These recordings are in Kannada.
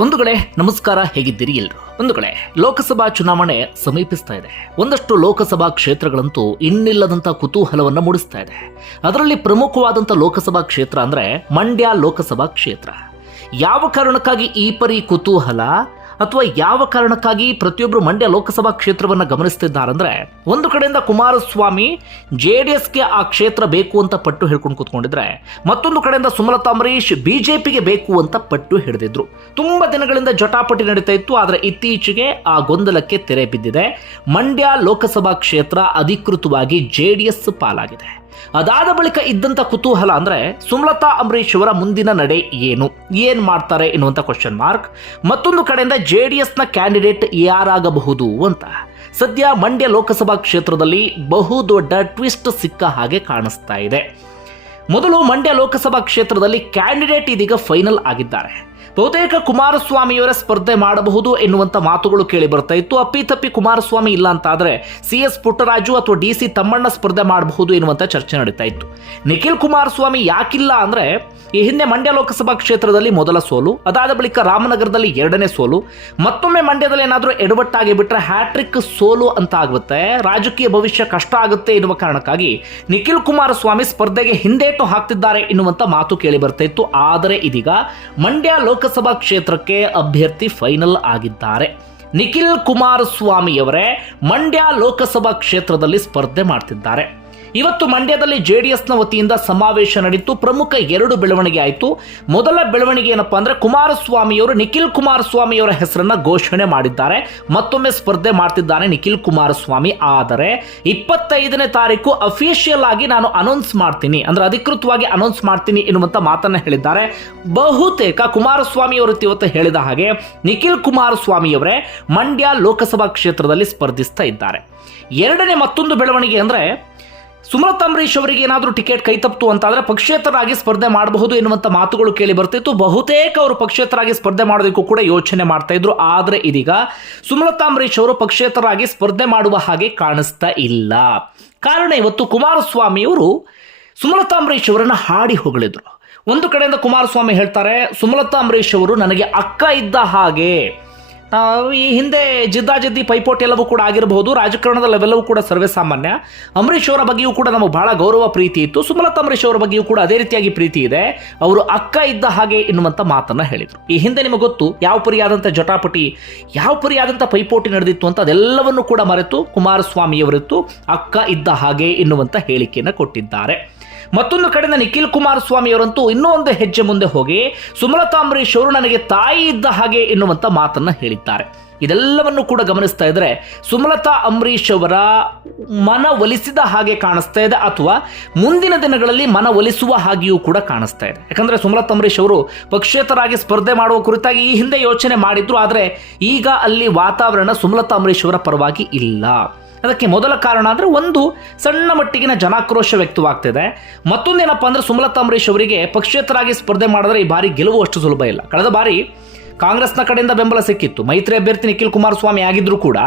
ಬಂಧುಗಳೇ, ನಮಸ್ಕಾರ, ಹೇಗಿದ್ದೀರಿ ಎಲ್ಲರೂ ಬಂಧುಗಳೇ, ಲೋಕಸಭಾ ಚುನಾವಣೆ ಸಮೀಪಿಸ್ತಾ ಇದೆ. ಒಂದಷ್ಟು ಲೋಕಸಭಾ ಕ್ಷೇತ್ರಗಳಂತೂ ಇನ್ನಿಲ್ಲದಂತ ಕುತೂಹಲವನ್ನ ಮೂಡಿಸ್ತಾ ಇದೆ. ಅದರಲ್ಲಿ ಪ್ರಮುಖವಾದಂಥ ಲೋಕಸಭಾ ಕ್ಷೇತ್ರ ಅಂದ್ರೆ ಮಂಡ್ಯ ಲೋಕಸಭಾ ಕ್ಷೇತ್ರ. ಯಾವ ಕಾರಣಕ್ಕಾಗಿ ಈ ಪರಿ ಕುತೂಹಲ? ಅಥವಾ ಯಾವ ಕಾರಣಕ್ಕಾಗಿ ಪ್ರತಿಯೊಬ್ಬರು ಮಂಡ್ಯ ಲೋಕಸಭಾ ಕ್ಷೇತ್ರವನ್ನು ಗಮನಿಸ್ತಿದ್ದಾರಂದ್ರೆ, ಒಂದು ಕಡೆಯಿಂದ ಕುಮಾರಸ್ವಾಮಿ ಜೆ ಡಿ ಎಸ್ಗೆ ಆ ಕ್ಷೇತ್ರ ಬೇಕು ಅಂತ ಪಟ್ಟು ಹೇಳ್ಕೊಂಡು ಕೂತ್ಕೊಂಡಿದ್ರೆ, ಮತ್ತೊಂದು ಕಡೆಯಿಂದ ಸುಮಲತಾ ಅಂಬರೀಶ್ ಬಿಜೆಪಿಗೆ ಬೇಕು ಅಂತ ಪಟ್ಟು ಹಿಡಿದಿದ್ರು. ತುಂಬಾ ದಿನಗಳಿಂದ ಜಟಾಪಟಿ ನಡೀತಾ ಇತ್ತು, ಆದರೆ ಇತ್ತೀಚೆಗೆ ಆ ಗೊಂದಲಕ್ಕೆ ತೆರೆ ಬಿದ್ದಿದೆ. ಮಂಡ್ಯ ಲೋಕಸಭಾ ಕ್ಷೇತ್ರ ಅಧಿಕೃತವಾಗಿ ಜೆ ಡಿ ಎಸ್ ಪಾಲಾಗಿದೆ. ಅದಾದ ಬಳಿಕ ಇದ್ದಂಥ ಕುತೂಹಲ ಅಂದರೆ ಸುಮಲತಾ ಅಂಬರೀಶ್ ಅವರ ಮುಂದಿನ ನಡೆ ಏನು? ಏನು ಮಾಡ್ತಾರೆ ಎನ್ನುವಂಥ ಕ್ವಶನ್ ಮಾರ್ಕ್ ಮತ್ತೊಂದು ಕಡೆಯಿಂದ ಜೆ ಡಿ ಎಸ್ನ ಕ್ಯಾಂಡಿಡೇಟ್ ಯಾರಾಗಬಹುದು ಅಂತ. ಸದ್ಯ ಮಂಡ್ಯ ಲೋಕಸಭಾ ಕ್ಷೇತ್ರದಲ್ಲಿ ಬಹುದೊಡ್ಡ ಟ್ವಿಸ್ಟ್ ಸಿಕ್ಕ ಹಾಗೆ ಕಾಣಿಸ್ತಾ ಇದೆ. ಮೊದಲು ಮಂಡ್ಯ ಲೋಕಸಭಾ ಕ್ಷೇತ್ರದಲ್ಲಿ ಕ್ಯಾಂಡಿಡೇಟ್ ಇದೀಗ ಫೈನಲ್ ಆಗಿದ್ದಾರೆ. ಬಹುತೇಕ ಕುಮಾರಸ್ವಾಮಿಯವರ ಸ್ಪರ್ಧೆ ಮಾಡಬಹುದು ಎನ್ನುವಂತ ಮಾತುಗಳು ಕೇಳಿ ಬರ್ತಾ ಇತ್ತು. ಅಪ್ಪಿತಪ್ಪಿ ಕುಮಾರಸ್ವಾಮಿ ಇಲ್ಲ ಅಂತಾದ್ರೆ ಸಿ ಎಸ್ ಪುಟ್ಟರಾಜು ಅಥವಾ ಡಿ ಸಿ ತಮ್ಮಣ್ಣ ಸ್ಪರ್ಧೆ ಮಾಡಬಹುದು ಎನ್ನುವಂತ ಚರ್ಚೆ ನಡೀತಾ ಇತ್ತು. ನಿಖಿಲ್ ಕುಮಾರಸ್ವಾಮಿ ಯಾಕಿಲ್ಲ ಅಂದ್ರೆ ಈ ಹಿಂದೆ ಮಂಡ್ಯ ಲೋಕಸಭಾ ಕ್ಷೇತ್ರದಲ್ಲಿ ಮೊದಲ ಸೋಲು, ಅದಾದ ಬಳಿಕ ರಾಮನಗರದಲ್ಲಿ ಎರಡನೇ ಸೋಲು, ಮತ್ತೊಮ್ಮೆ ಮಂಡ್ಯದಲ್ಲಿ ಏನಾದರೂ ಎಡವಟ್ಟಾಗಿ ಬಿಟ್ಟರೆ ಹ್ಯಾಟ್ರಿಕ್ ಸೋಲು ಅಂತ ಆಗುತ್ತೆ. ರಾಜಕೀಯ ಭವಿಷ್ಯ ಕಷ್ಟ ಆಗುತ್ತೆ ಎನ್ನುವ ಕಾರಣಕ್ಕಾಗಿ ನಿಖಿಲ್ ಕುಮಾರಸ್ವಾಮಿ ಸ್ಪರ್ಧೆಗೆ ಹಿಂದೇಟು ಹಾಕ್ತಿದ್ದಾರೆ ಎನ್ನುವಂತ ಮಾತು ಕೇಳಿ ಬರ್ತಾ ಇತ್ತು. ಆದರೆ ಇದೀಗ ಮಂಡ್ಯ ಲೋಕಸಭಾ ಕ್ಷೇತ್ರಕ್ಕೆ ಅಭ್ಯರ್ಥಿ ಫೈನಲ್ ಆಗಿದ್ದಾರೆ. ನಿಖಿಲ್ ಕುಮಾರಸ್ವಾಮಿಯವರೇ ಮಂಡ್ಯ ಲೋಕಸಭಾ ಕ್ಷೇತ್ರದಲ್ಲಿ ಸ್ಪರ್ಧೆ ಮಾಡ್ತಿದ್ದಾರೆ. ಇವತ್ತು ಮಂಡ್ಯದಲ್ಲಿ ಜೆ ಡಿ ಎಸ್ನ ವತಿಯಿಂದ ಸಮಾವೇಶ ನಡೆಯಿತು ಪ್ರಮುಖ ಎರಡು ಬೆಳವಣಿಗೆ ಆಯಿತು. ಮೊದಲ ಬೆಳವಣಿಗೆ ಏನಪ್ಪ ಅಂದ್ರೆ ಕುಮಾರಸ್ವಾಮಿಯವರು ನಿಖಿಲ್ ಕುಮಾರಸ್ವಾಮಿಯವರ ಹೆಸರನ್ನ ಘೋಷಣೆ ಮಾಡಿದ್ದಾರೆ. ಮತ್ತೊಮ್ಮೆ ಸ್ಪರ್ಧೆ ಮಾಡ್ತಿದ್ದಾನೆ ನಿಖಿಲ್ ಕುಮಾರಸ್ವಾಮಿ. ಆದರೆ ಇಪ್ಪತ್ತೈದನೇ ತಾರೀಕು ಅಫಿಷಿಯಲ್ ಆಗಿ ನಾನು ಅನೌನ್ಸ್ ಮಾಡ್ತೀನಿ. ಅಂದ್ರೆ ಅಧಿಕೃತವಾಗಿ ಅನೌನ್ಸ್ ಮಾಡ್ತೀನಿ ಎನ್ನುವಂತ ಮಾತನ್ನ ಹೇಳಿದ್ದಾರೆ. ಬಹುತೇಕ ಕುಮಾರಸ್ವಾಮಿ ಅವರು ಇವತ್ತು ಹೇಳಿದ ಹಾಗೆ ನಿಖಿಲ್ ಕುಮಾರಸ್ವಾಮಿಯವರೇ ಮಂಡ್ಯ ಲೋಕಸಭಾ ಕ್ಷೇತ್ರದಲ್ಲಿ ಸ್ಪರ್ಧಿಸ್ತಾ ಇದ್ದಾರೆ. ಎರಡನೇ ಮತ್ತೊಂದು ಬೆಳವಣಿಗೆ ಅಂದ್ರೆ ಸುಮಲತಾ ಅಂಬರೀಶ್ ಅವರಿಗೆ ಏನಾದರೂ ಟಿಕೆಟ್ ಕೈ ತಪ್ಪಿತು ಅಂತಾದರೆ ಪಕ್ಷೇತರಾಗಿ ಸ್ಪರ್ಧೆ ಮಾಡಬಹುದು ಎನ್ನುವಂಥ ಮಾತುಗಳು ಕೇಳಿ ಬರ್ತಿತ್ತು. ಬಹುತೇಕ ಅವರು ಪಕ್ಷೇತರಾಗಿ ಸ್ಪರ್ಧೆ ಮಾಡೋದಕ್ಕೂ ಕೂಡ ಯೋಚನೆ ಮಾಡ್ತಾ ಇದ್ರು. ಆದರೆ ಇದೀಗ ಸುಮಲತಾ ಅಂಬರೀಶ್ ಅವರು ಪಕ್ಷೇತರಾಗಿ ಸ್ಪರ್ಧೆ ಮಾಡುವ ಹಾಗೆ ಕಾಣಿಸ್ತಾ ಇಲ್ಲ. ಕಾರಣ ಇವತ್ತು ಕುಮಾರಸ್ವಾಮಿ ಅವರು ಸುಮಲತಾ ಅಂಬರೀಶ್ ಅವರನ್ನು ಹಾಡಿ ಹೊಗಳಿದ್ರು. ಒಂದು ಕಡೆಯಿಂದ ಕುಮಾರಸ್ವಾಮಿ ಹೇಳ್ತಾರೆ, ಸುಮಲತಾ ಅಂಬರೀಶ್ ಅವರು ನನಗೆ ಅಕ್ಕ ಇದ್ದ ಹಾಗೆ ಈ ಹಿಂದೆ ಜಿದ್ದಾ ಜಿದ್ದಿ ಪೈಪೋಟಿ ಎಲ್ಲವೂ ಕೂಡ ಆಗಿರಬಹುದು, ರಾಜಕಾರಣದ ಲೆವೆಲ್ಲವೂ ಕೂಡ ಸರ್ವೇ ಸಾಮಾನ್ಯ. ಅಂಬರೀಶ್ ಅವರ ಬಗ್ಗೆಯೂ ಕೂಡ ನಮಗೆ ಬಹಳ ಗೌರವ ಪ್ರೀತಿ ಇತ್ತು. ಸುಮಲತಾ ಅಂಬರೀಷ್ ಅವರ ಬಗ್ಗೆಯೂ ಕೂಡ ಅದೇ ರೀತಿಯಾಗಿ ಪ್ರೀತಿ ಇದೆ. ಅವರು ಅಕ್ಕ ಇದ್ದ ಹಾಗೆ ಎನ್ನುವಂಥ ಮಾತನ್ನ ಹೇಳಿದರು. ಈ ಹಿಂದೆ ನಿಮಗೆ ಗೊತ್ತು, ಯಾವ ಪರಿಯಾದಂಥ ಜಟಾಪಟಿ, ಯಾವ ಪರಿಯಾದಂಥ ಪೈಪೋಟಿ ನಡೆದಿತ್ತು ಅಂತ ಅದೆಲ್ಲವನ್ನು ಕೂಡ ಮರೆತು ಕುಮಾರಸ್ವಾಮಿಯವರಿತ್ತು ಅಕ್ಕ ಇದ್ದ ಹಾಗೆ ಎನ್ನುವಂಥ ಹೇಳಿಕೆಯನ್ನು ಕೊಟ್ಟಿದ್ದಾರೆ. ಮತ್ತೊಂದು ಕಡೆಯಿಂದ ನಿಖಿಲ್ ಕುಮಾರಸ್ವಾಮಿ ಅವರಂತೂ ಇನ್ನೂ ಒಂದು ಹೆಜ್ಜೆ ಮುಂದೆ ಹೋಗಿ ಸುಮಲತಾ ಅಂಬರೀಶ್ ಅವರು ನನಗೆ ತಾಯಿ ಇದ್ದ ಹಾಗೆ ಎನ್ನುವಂಥ ಮಾತನ್ನು ಹೇಳಿದ್ದಾರೆ. ಇದೆಲ್ಲವನ್ನು ಕೂಡ ಗಮನಿಸ್ತಾ ಇದ್ರೆ ಸುಮಲತಾ ಅಂಬರೀಷ್ ಅವರ ಮನ ಒಲಿಸಿದ ಹಾಗೆ ಕಾಣಿಸ್ತಾ ಇದೆ ಅಥವಾ ಮುಂದಿನ ದಿನಗಳಲ್ಲಿ ಮನ ಒಲಿಸುವ ಹಾಗೆಯೂ ಕೂಡ ಕಾಣಿಸ್ತಾ ಇದೆ. ಯಾಕಂದ್ರೆ ಸುಮಲತಾ ಅಂಬರೀಶ್ ಅವರು ಪಕ್ಷೇತರಾಗಿ ಸ್ಪರ್ಧೆ ಮಾಡುವ ಕುರಿತಾಗಿ ಈ ಹಿಂದೆ ಯೋಚನೆ ಮಾಡಿದ್ರು, ಆದರೆ ಈಗ ಅಲ್ಲಿ ವಾತಾವರಣ ಸುಮಲತಾ ಅಂಬರೀಶ್ ಅವರ ಪರವಾಗಿ ಇಲ್ಲ. ಅದಕ್ಕೆ ಮೊದಲ ಕಾರಣ ಅಂದರೆ ಒಂದು ಸಣ್ಣ ಮಟ್ಟಿಗಿನ ಜನಾಕ್ರೋಶ ವ್ಯಕ್ತವಾಗ್ತಿದೆ. ಮತ್ತೊಂದೇನಪ್ಪ ಅಂದ್ರೆ ಸುಮಲತಾ ಅಂಬರೀಶ್ ಅವರಿಗೆ ಪಕ್ಷೇತರಾಗಿ ಸ್ಪರ್ಧೆ ಮಾಡಿದ್ರೆ ಈ ಬಾರಿ ಗೆಲುವು ಅಷ್ಟು ಸುಲಭ ಇಲ್ಲ. ಕಳೆದ ಬಾರಿ ಕಾಂಗ್ರೆಸ್ನ ಕಡೆಯಿಂದ ಬೆಂಬಲ ಸಿಕ್ಕಿತ್ತು. ಮೈತ್ರಿ ಅಭ್ಯರ್ಥಿ ನಿಖಿಲ್ ಕುಮಾರಸ್ವಾಮಿ ಆಗಿದ್ರು ಕೂಡ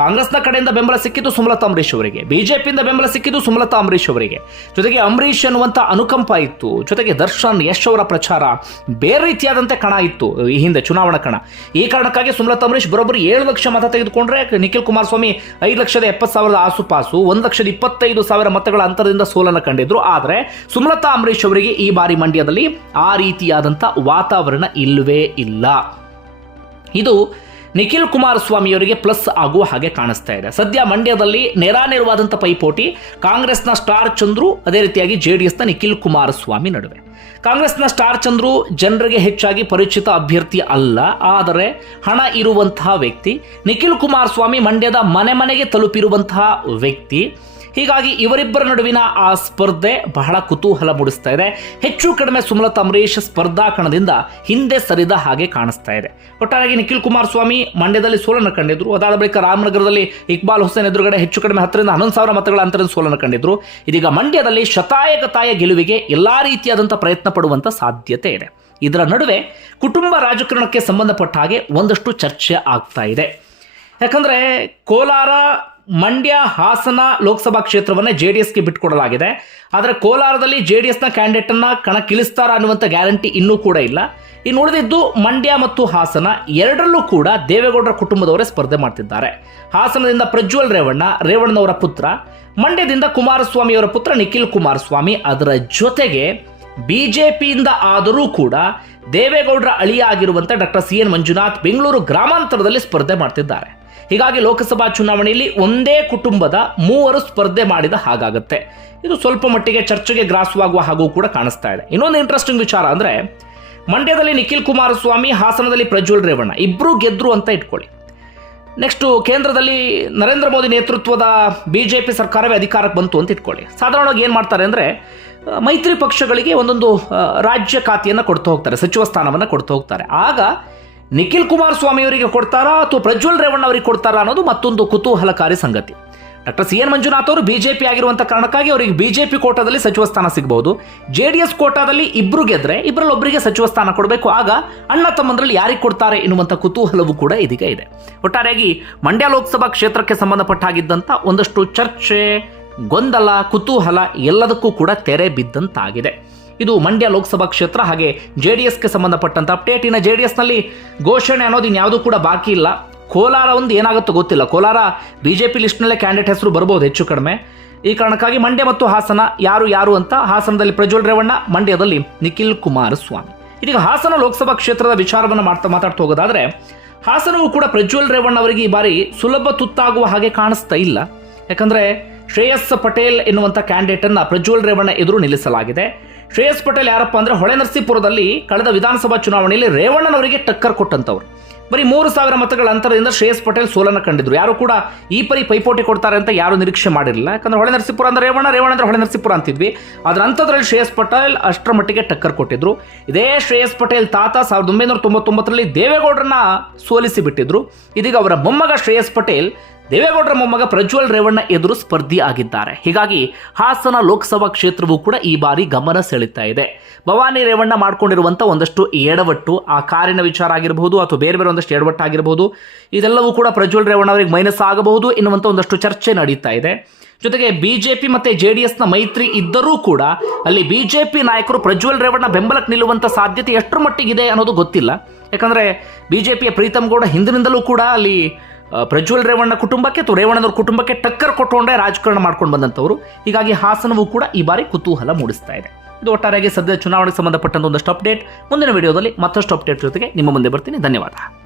ಕಾಂಗ್ರೆಸ್ನ ಕಡೆಯಿಂದ ಬೆಂಬಲ ಸಿಕ್ಕಿದ್ದು ಸುಮಲತಾ ಅಂಬರೀಶ್ ಅವರಿಗೆ. ಬಿಜೆಪಿಯಿಂದ ಬೆಂಬಲ ಸಿಕ್ಕಿದ್ದು ಸುಮಲತಾ ಅಂಬರೀಶ್ ಅವರಿಗೆ. ಜೊತೆಗೆ ಅಂಬರೀಶ್ ಅನ್ನುವಂಥ ಅನುಕಂಪ ಇತ್ತು. ಜೊತೆಗೆ ದರ್ಶನ್ ಯಶ್ ಅವರ ಪ್ರಚಾರ ಬೇರೆ ರೀತಿಯಾದಂತೆ ಕಣ ಇತ್ತು. ಈ ಹಿಂದೆ ಚುನಾವಣಾ ಕಣ. ಈ ಕಾರಣಕ್ಕಾಗಿ ಸುಮಲತಾ ಅಂಬರೀಶ್ ಬರೋಬ್ಬರಿ ಏಳು ಲಕ್ಷ ಮತ ತೆಗೆದುಕೊಂಡ್ರೆ ನಿಖಿಲ್ ಕುಮಾರಸ್ವಾಮಿ ಐದು ಲಕ್ಷದ ಎಪ್ಪತ್ತು ಸಾವಿರದ ಆಸುಪಾಸು, ಒಂದು ಲಕ್ಷದ ಇಪ್ಪತ್ತೈದು ಸಾವಿರ ಮತಗಳ ಅಂತರದಿಂದ ಸೋಲನ್ನು ಕಂಡಿದ್ರು. ಆದರೆ ಸುಮಲತಾ ಅಂಬರೀಶ್ ಅವರಿಗೆ ಈ ಬಾರಿ ಮಂಡ್ಯದಲ್ಲಿ ಆ ರೀತಿಯಾದಂಥ ವಾತಾವರಣ ಇಲ್ಲವೇ ಇಲ್ಲ. ಇದು ನಿಖಿಲ್ ಕುಮಾರಸ್ವಾಮಿಯವರಿಗೆ ಪ್ಲಸ್ ಆಗುವ ಹಾಗೆ ಕಾಣಿಸ್ತಾ ಇದೆ. ಸದ್ಯ ಮಂಡ್ಯದಲ್ಲಿ ನೇರಾನೇರವಾದಂಥ ಪೈಪೋಟಿ, ಕಾಂಗ್ರೆಸ್ನ ಸ್ಟಾರ್ ಚಂದ್ರು, ಅದೇ ರೀತಿಯಾಗಿ ಜೆ ಡಿ ಎಸ್ನ ನಿಖಿಲ್ ಕುಮಾರಸ್ವಾಮಿ ನಡುವೆ. ಕಾಂಗ್ರೆಸ್ನ ಸ್ಟಾರ್ ಚಂದ್ರು ಜನರಿಗೆ ಹೆಚ್ಚಾಗಿ ಪರಿಚಿತ ಅಭ್ಯರ್ಥಿ ಅಲ್ಲ, ಆದರೆ ಹಣ ಇರುವಂತಹ ವ್ಯಕ್ತಿ. ನಿಖಿಲ್ ಕುಮಾರಸ್ವಾಮಿ ಮಂಡ್ಯದ ಮನೆ ಮನೆಗೆ ತಲುಪಿರುವಂತಹ ವ್ಯಕ್ತಿ. ಹೀಗಾಗಿ ಇವರಿಬ್ಬರ ನಡುವಿನ ಆ ಸ್ಪರ್ಧೆ ಬಹಳ ಕುತೂಹಲ ಮೂಡಿಸ್ತಾ ಇದೆ. ಹೆಚ್ಚು ಕಡಿಮೆ ಸುಮಲತಾ ಅಂಬರೀಶ್ ಸ್ಪರ್ಧಾ ಕಣದಿಂದ ಹಿಂದೆ ಸರಿದ ಹಾಗೆ ಕಾಣಿಸ್ತಾ ಇದೆ. ಒಟ್ಟಾರೆಯಾಗಿ ನಿಖಿಲ್ ಕುಮಾರಸ್ವಾಮಿ ಮಂಡ್ಯದಲ್ಲಿ ಸೋಲನ್ನು ಕಂಡಿದ್ರು. ಅದಾದ ಬಳಿಕ ರಾಮನಗರದಲ್ಲಿ ಇಕ್ಬಾಲ್ ಹುಸೇನ್ ಎದುರುಗಡೆ ಹೆಚ್ಚು ಕಡಿಮೆ ಹತ್ತರಿಂದ ಹನ್ನೊಂದು ಸಾವಿರ ಮತಗಳ ಅಂತರದ ಸೋಲನ್ನು ಕಂಡಿದ್ರು. ಇದೀಗ ಮಂಡ್ಯದಲ್ಲಿ ಶತಾಯಗತಾಯ ಗೆಲುವಿಗೆ ಎಲ್ಲಾ ರೀತಿಯಾದಂಥ ಪ್ರಯತ್ನ ಪಡುವಂಥ ಸಾಧ್ಯತೆ ಇದೆ. ಇದರ ನಡುವೆ ಕುಟುಂಬ ರಾಜಕಾರಣಕ್ಕೆ ಸಂಬಂಧಪಟ್ಟ ಹಾಗೆ ಒಂದಷ್ಟು ಚರ್ಚೆ ಆಗ್ತಾ ಇದೆ. ಯಾಕಂದ್ರೆ ಕೋಲಾರ ಮಂಡ್ಯ ಹಾಸನ ಲೋಕಸಭಾ ಕ್ಷೇತ್ರವನ್ನು ಜೆ ಡಿ ಎಸ್ಗೆ ಬಿಟ್ಟುಕೊಡಲಾಗಿದೆ ಆದರೆ ಕೋಲಾರದಲ್ಲಿ ಜೆ ಡಿ ಎಸ್ನ ಕ್ಯಾಂಡಿಡೇಟನ್ನು ಕಣಕ್ಕಿಳಿಸ್ತಾರ ಅನ್ನುವಂಥ ಗ್ಯಾರಂಟಿ ಇನ್ನೂ ಕೂಡ ಇಲ್ಲ. ಇನ್ನು ಉಳಿದಿದ್ದು ಮಂಡ್ಯ ಮತ್ತು ಹಾಸನ ಎರಡರಲ್ಲೂ ಕೂಡ ದೇವೇಗೌಡರ ಕುಟುಂಬದವರೇ ಸ್ಪರ್ಧೆ ಮಾಡ್ತಿದ್ದಾರೆ. ಹಾಸನದಿಂದ ಪ್ರಜ್ವಲ್ ರೇವಣ್ಣ, ರೇವಣ್ಣನವರ ಪುತ್ರ, ಮಂಡ್ಯದಿಂದ ಕುಮಾರಸ್ವಾಮಿಯವರ ಪುತ್ರ ನಿಖಿಲ್ ಕುಮಾರಸ್ವಾಮಿ. ಅದರ ಜೊತೆಗೆ ಬಿಜೆಪಿಯಿಂದ ಆದರೂ ಕೂಡ ದೇವೇಗೌಡರ ಅಳಿಯ ಆಗಿರುವಂಥ doctor C N Manjunath Bengaluru ಗ್ರಾಮಾಂತರದಲ್ಲಿ ಸ್ಪರ್ಧೆ ಮಾಡ್ತಿದ್ದಾರೆ. ಹೀಗಾಗಿ ಲೋಕಸಭಾ ಚುನಾವಣೆಯಲ್ಲಿ ಒಂದೇ ಕುಟುಂಬದ ಮೂವರು ಸ್ಪರ್ಧೆ ಮಾಡಿದ ಹಾಗಾಗುತ್ತೆ. ಇದು ಸ್ವಲ್ಪ ಮಟ್ಟಿಗೆ ಚರ್ಚೆಗೆ ಗ್ರಾಸವಾಗುವ ಹಾಗೂ ಕೂಡ ಕಾಣಿಸ್ತಾ ಇದೆ. ಇನ್ನೊಂದು ಇಂಟ್ರೆಸ್ಟಿಂಗ್ ವಿಚಾರ ಅಂದರೆ, ಮಂಡ್ಯದಲ್ಲಿ ನಿಖಿಲ್ ಕುಮಾರಸ್ವಾಮಿ ಹಾಸನದಲ್ಲಿ ಪ್ರಜ್ವಲ್ ರೇವಣ್ಣ ಇಬ್ಬರು ಗೆದ್ರು ಅಂತ ಇಟ್ಕೊಳ್ಳಿ. ನೆಕ್ಸ್ಟು ಕೇಂದ್ರದಲ್ಲಿ ನರೇಂದ್ರ ಮೋದಿ ನೇತೃತ್ವದ ಬಿ ಜೆ ಪಿ ಸರ್ಕಾರವೇ ಅಧಿಕಾರಕ್ಕೆ ಬಂತು ಅಂತ ಇಟ್ಕೊಳ್ಳಿ. ಸಾಧಾರಣವಾಗಿ ಏನು ಮಾಡ್ತಾರೆ ಅಂದರೆ, ಮೈತ್ರಿ ಪಕ್ಷಗಳಿಗೆ ಒಂದೊಂದು ರಾಜ್ಯ ಖಾತೆಯನ್ನು ಕೊಡ್ತಾ ಹೋಗ್ತಾರೆ, ಸಚಿವ ಸ್ಥಾನವನ್ನು ಕೊಡ್ತಾ ಹೋಗ್ತಾರೆ. ಆಗ ನಿಖಿಲ್ ಕುಮಾರಸ್ವಾಮಿ ಅವರಿಗೆ ಕೊಡ್ತಾರಾ ಅಥವಾ ಪ್ರಜ್ವಲ್ ರೇವಣ್ಣ ಅವರಿಗೆ ಕೊಡ್ತಾರಾ ಅನ್ನೋದು ಮತ್ತೊಂದು ಕುತೂಹಲಕಾರಿ ಸಂಗತಿ. ಡಾಕ್ಟರ್ ಸಿ ಎನ್ ಮಂಜುನಾಥ್ ಅವರು ಬಿಜೆಪಿ ಆಗಿರುವಂಥ ಕಾರಣಕ್ಕಾಗಿ ಅವರಿಗೆ ಬಿಜೆಪಿ ಕೋಟಾದಲ್ಲಿ ಸಚಿವ ಸ್ಥಾನ ಸಿಗಬಹುದು. ಜೆ ಡಿ ಎಸ್ ಕೋಟಾದಲ್ಲಿ ಇಬ್ರು ಗೆದ್ರೆ ಇಬ್ಬರಲ್ಲಿ ಒಬ್ಬರಿಗೆ ಸಚಿವ ಸ್ಥಾನ ಕೊಡಬೇಕು. ಆಗ ಅಣ್ಣ ತಮ್ಮಂದ್ರಲ್ಲಿ ಯಾರಿಗೆ ಕೊಡ್ತಾರೆ ಎನ್ನುವಂಥ ಕುತೂಹಲವು ಕೂಡ ಇದೀಗ ಇದೆ. ಒಟ್ಟಾರೆಯಾಗಿ ಮಂಡ್ಯ ಲೋಕಸಭಾ ಕ್ಷೇತ್ರಕ್ಕೆ ಸಂಬಂಧಪಟ್ಟ ಹಾಗಿದ್ದಂಥ ಒಂದಷ್ಟು ಚರ್ಚೆ, ಗೊಂದಲ, ಕುತೂಹಲ ಎಲ್ಲದಕ್ಕೂ ಕೂಡ ತೆರೆ ಬಿದ್ದಂತಾಗಿದೆ. ಇದು ಮಂಡ್ಯ ಲೋಕಸಭಾ ಕ್ಷೇತ್ರ ಹಾಗೆ ಜೆ ಡಿ ಎಸ್ಗೆ ಸಂಬಂಧಪಟ್ಟಂತ ಅಪ್ಡೇಟ್ ಇನ್ನು ಜೆ ಡಿ ಎಸ್ನಲ್ಲಿ ಘೋಷಣೆ ಅನ್ನೋದು ಇನ್ಯಾವುದೂ ಕೂಡ ಬಾಕಿ ಇಲ್ಲ. ಕೋಲಾರ ಒಂದು ಏನಾಗುತ್ತೋ ಗೊತ್ತಿಲ್ಲ. ಕೋಲಾರ ಬಿ ಜೆ ಪಿ ಲಿಸ್ಟ್ನಲ್ಲೇ ಕ್ಯಾಂಡಿಡೇಟ್ ಹೆಸರು ಬರ್ಬೋದು ಹೆಚ್ಚು ಕಡಿಮೆ. ಈ ಕಾರಣಕ್ಕಾಗಿ ಮಂಡ್ಯ ಮತ್ತು ಹಾಸನ ಯಾರು ಯಾರು ಅಂತ ಹಾಸನದಲ್ಲಿ ಪ್ರಜ್ವಲ್ ರೇವಣ್ಣ, ಮಂಡ್ಯದಲ್ಲಿ ನಿಖಿಲ್ ಕುಮಾರಸ್ವಾಮಿ. ಇದೀಗ ಹಾಸನ ಲೋಕಸಭಾ ಕ್ಷೇತ್ರದ ವಿಚಾರವನ್ನು ಮಾಡ್ತಾ ಮಾತಾಡ್ತಾ ಹೋಗೋದಾದ್ರೆ, ಹಾಸನವು ಕೂಡ ಪ್ರಜ್ವಲ್ ರೇವಣ್ಣ ಅವರಿಗೆ ಈ ಬಾರಿ ಸುಲಭ ತುತ್ತಾಗುವ ಹಾಗೆ ಕಾಣಿಸ್ತಾ ಇಲ್ಲ. ಯಾಕಂದ್ರೆ ಶ್ರೇಯಸ್ ಪಟೇಲ್ ಎನ್ನುವಂಥ ಕ್ಯಾಂಡಿಡೇಟ್ ಅನ್ನ ಪ್ರಜ್ವಲ್ ರೇವಣ್ಣ ಎದುರು ನಿಲ್ಲಿಸಲಾಗಿದೆ. ಶ್ರೇಯಸ್ ಪಟೇಲ್ ಯಾರಪ್ಪ ಅಂದ್ರೆ ಹೊಳೆ ನರಸೀಪುರದಲ್ಲಿ ಕಳೆದ ವಿಧಾನಸಭಾ ಚುನಾವಣೆಯಲ್ಲಿ ರೇವಣ್ಣನವರಿಗೆ ಟಕ್ಕರ್ ಕೊಟ್ಟಂಥವ್ರು ಬರೀ ಮೂರು ಸಾವಿರ ಮತಗಳ ಅಂತರದಿಂದ ಶ್ರೇಯಸ್ ಪಟೇಲ್ ಸೋಲನ್ನು ಕಂಡಿದ್ರು. ಯಾರು ಕೂಡ ಈ ಪರಿ ಪೈಪೋಟಿ ಕೊಡ್ತಾರೆ ಅಂತ ಯಾರು ನಿರೀಕ್ಷೆ ಮಾಡಿರಲಿಲ್ಲ. ಯಾಕಂದ್ರೆ ಹೊಳೆ ನರಸೀಪುರ ಅಂದ್ರೆ ರೇವಣ್ಣ ರೇವಣ್ಣ ಅಂದ್ರೆ ಹೊಳೆ ನರಸೀಪುರ ಅಂತಿದ್ವಿ. ಅದರ ಅಂಥದ್ರಲ್ಲಿ ಶ್ರೇಯಸ್ ಪಟೇಲ್ ಅಷ್ಟರ ಮಟ್ಟಿಗೆ ಟಕ್ಕರ್ ಕೊಟ್ಟಿದ್ರು. ಇದೇ ಶ್ರೇಯಸ್ ಪಟೇಲ್ ತಾತ ಸಾವಿರದ ಒಂಬೈನೂರ ತೊಂಬತ್ತೊಂಬತ್ತರಲ್ಲಿ ದೇವೇಗೌಡರನ್ನ ಸೋಲಿಸಿ ಬಿಟ್ಟಿದ್ರು. ಇದೀಗ ಅವರ ಮೊಮ್ಮಗ ಶ್ರೇಯಸ್ ಪಟೇಲ್ ದೇವೇಗೌಡರ ಮೊಮ್ಮಗ ಪ್ರಜ್ವಲ್ ರೇವಣ್ಣ ಎದುರು ಸ್ಪರ್ಧಿ ಆಗಿದ್ದಾರೆ. ಹೀಗಾಗಿ ಹಾಸನ ಲೋಕಸಭಾ ಕ್ಷೇತ್ರವು ಕೂಡ ಈ ಬಾರಿ ಗಮನ ಸೆಳೀತಾ ಇದೆ. ಭವಾನಿ ರೇವಣ್ಣ ಮಾಡ್ಕೊಂಡಿರುವಂಥ ಒಂದಷ್ಟು ಎಡವಟ್ಟು ಆ ಕಾರಿನ ವಿಚಾರ ಆಗಿರಬಹುದು ಅಥವಾ ಬೇರೆ ಬೇರೆ ಒಂದಷ್ಟು ಎಡವಟ್ಟು ಆಗಿರಬಹುದು, ಇದೆಲ್ಲವೂ ಕೂಡ ಪ್ರಜ್ವಲ್ ರೇವಣ್ಣ ಅವರಿಗೆ ಮೈನಸ್ ಆಗಬಹುದು ಎನ್ನುವಂಥ ಒಂದಷ್ಟು ಚರ್ಚೆ ನಡೀತಾ ಇದೆ. ಜೊತೆಗೆ ಬಿಜೆಪಿ ಮತ್ತೆ ಜೆ ಡಿ ಎಸ್ನ ಮೈತ್ರಿ ಇದ್ದರೂ ಕೂಡ ಅಲ್ಲಿ ಬಿಜೆಪಿ ನಾಯಕರು ಪ್ರಜ್ವಲ್ ರೇವಣ್ಣ ಬೆಂಬಲಕ್ಕೆ ನಿಲ್ಲುವಂಥ ಸಾಧ್ಯತೆ ಎಷ್ಟರ ಮಟ್ಟಿಗಿದೆ ಅನ್ನೋದು ಗೊತ್ತಿಲ್ಲ. ಯಾಕಂದ್ರೆ ಬಿಜೆಪಿಯ ಪ್ರೀತಮ್ ಗೌಡ ಹಿಂದಿನಿಂದಲೂ ಕೂಡ ಅಲ್ಲಿ ಪ್ರಜ್ವಲ್ ರೇವಣ್ಣ ಕುಟುಂಬಕ್ಕೆ ಅಥವಾ ರೇವಣ್ಣನವ್ರ ಕುಟುಂಬಕ್ಕೆ ಟಕ್ಕರ್ ಕೊಟ್ಟುಕೊಂಡೇ ರಾಜಕಾರಣ ಮಾಡ್ಕೊಂಡು ಬಂದಂಥವರು. ಹೀಗಾಗಿ ಹಾಸನವು ಕೂಡ ಈ ಬಾರಿ ಕುತೂಹಲ ಮೂಡಿಸ್ತಾ ಇದೆ. ಇದು ಒಟ್ಟಾರೆಯಾಗಿ ಸದ್ಯ ಚುನಾವಣೆಗೆ ಸಂಬಂಧಪಟ್ಟಂತ ಒಂದಷ್ಟು ಅಪ್ಡೇಟ್ ಮುಂದಿನ ವಿಡಿಯೋದಲ್ಲಿ ಮತ್ತಷ್ಟು ಅಪ್ಡೇಟ್ ಜೊತೆಗೆ ನಿಮ್ಮ ಮುಂದೆ ಬರ್ತೀನಿ. ಧನ್ಯವಾದ.